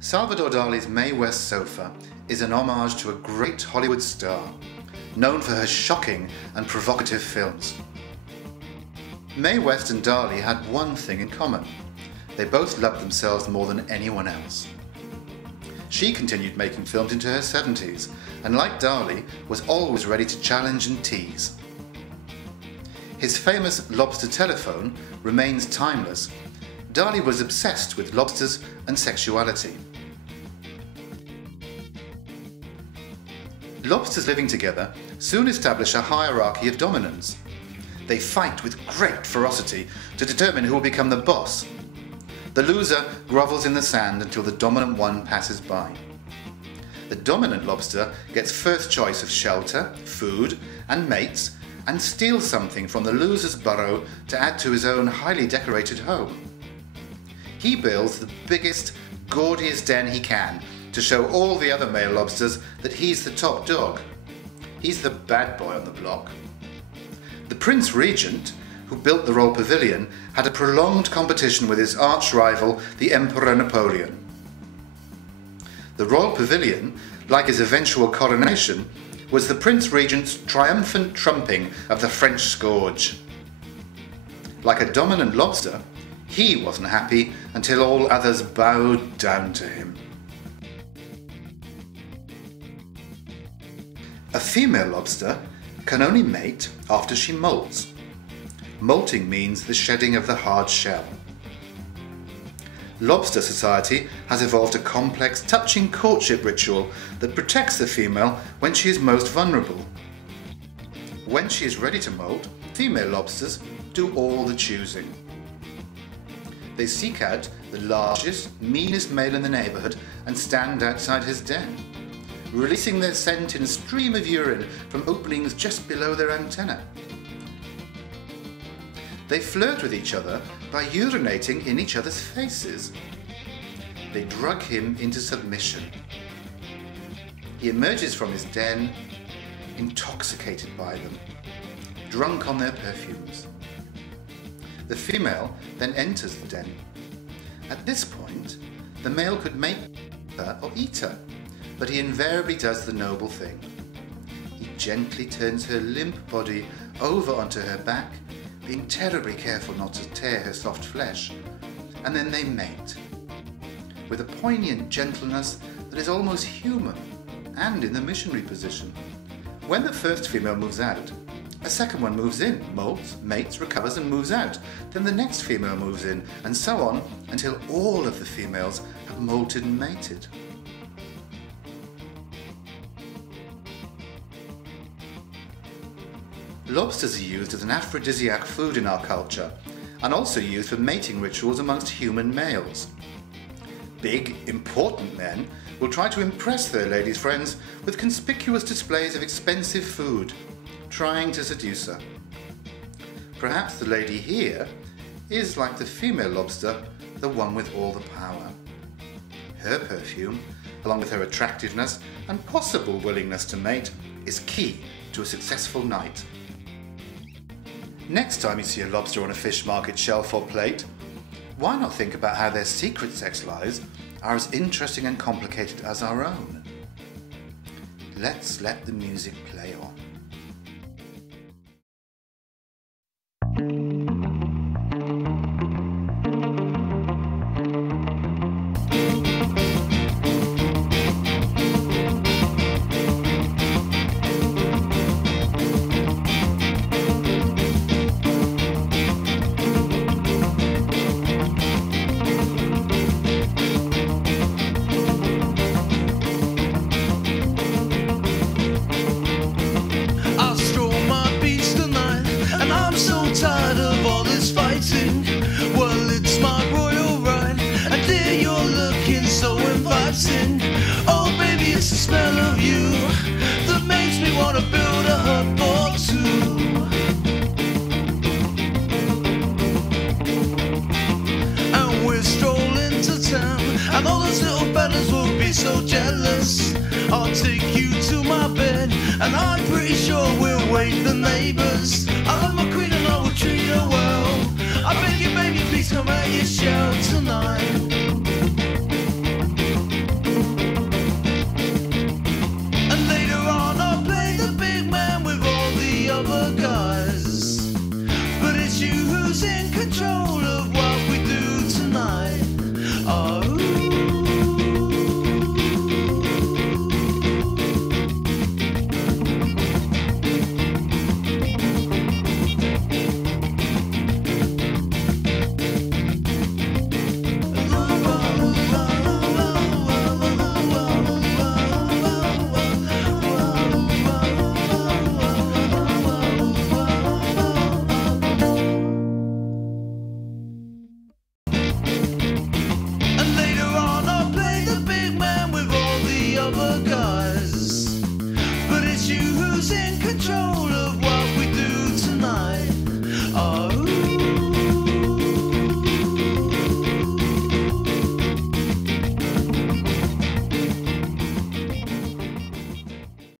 Salvador Dali's Mae West sofa is an homage to a great Hollywood star, known for her shocking and provocative films. Mae West and Dali had one thing in common. They both loved themselves more than anyone else. She continued making films into her 70s, and like Dali, was always ready to challenge and tease. His famous lobster telephone remains timeless. Dali was obsessed with lobsters and sexuality. Lobsters living together soon establish a hierarchy of dominance. They fight with great ferocity to determine who will become the boss. The loser grovels in the sand until the dominant one passes by. The dominant lobster gets first choice of shelter, food, and mates, and steals something from the loser's burrow to add to his own highly decorated home. He builds the biggest, gaudiest den he can to show all the other male lobsters that he's the top dog. He's the bad boy on the block. The Prince Regent, who built the Royal Pavilion, had a prolonged competition with his arch-rival, the Emperor Napoleon. The Royal Pavilion, like his eventual coronation, was the Prince Regent's triumphant trumping of the French scourge. Like a dominant lobster, he wasn't happy until all others bowed down to him. A female lobster can only mate after she molts. Molting means the shedding of the hard shell. Lobster society has evolved a complex, touching courtship ritual that protects the female when she is most vulnerable. When she is ready to molt, female lobsters do all the choosing. They seek out the largest, meanest male in the neighbourhood and stand outside his den, releasing their scent in a stream of urine from openings just below their antennae. They flirt with each other by urinating in each other's faces. They drug him into submission. He emerges from his den, intoxicated by them, drunk on their perfumes. The female then enters the den. At this point, the male could make her or eat her, but he invariably does the noble thing. He gently turns her limp body over onto her back, being terribly careful not to tear her soft flesh, and then they mate, with a poignant gentleness that is almost human and in the missionary position. When the first female moves out, a second one moves in, molts, mates, recovers and moves out. Then the next female moves in, and so on until all of the females have molted and mated. Lobsters are used as an aphrodisiac food in our culture, and also used for mating rituals amongst human males. Big, important men will try to impress their ladies' friends with conspicuous displays of expensive food, trying to seduce her. Perhaps the lady here is, like the female lobster, the one with all the power. Her perfume, along with her attractiveness and possible willingness to mate, is key to a successful night. Next time you see a lobster on a fish market shelf or plate, why not think about how their secret sex lives are as interesting and complicated as our own? Let's let the music play on. Tired of all this fighting. Well, it's my royal right, and there you're looking so inviting. Oh baby, it's the smell of you that makes me want to build a hut or two. And we're strolling to town, and all those little fellas will be so jealous. I'll take you to my bed, and I'm pretty sure we'll wake the neighbours. I love my queen and I will treat her well. I beg you baby, please come out your shell tonight. know.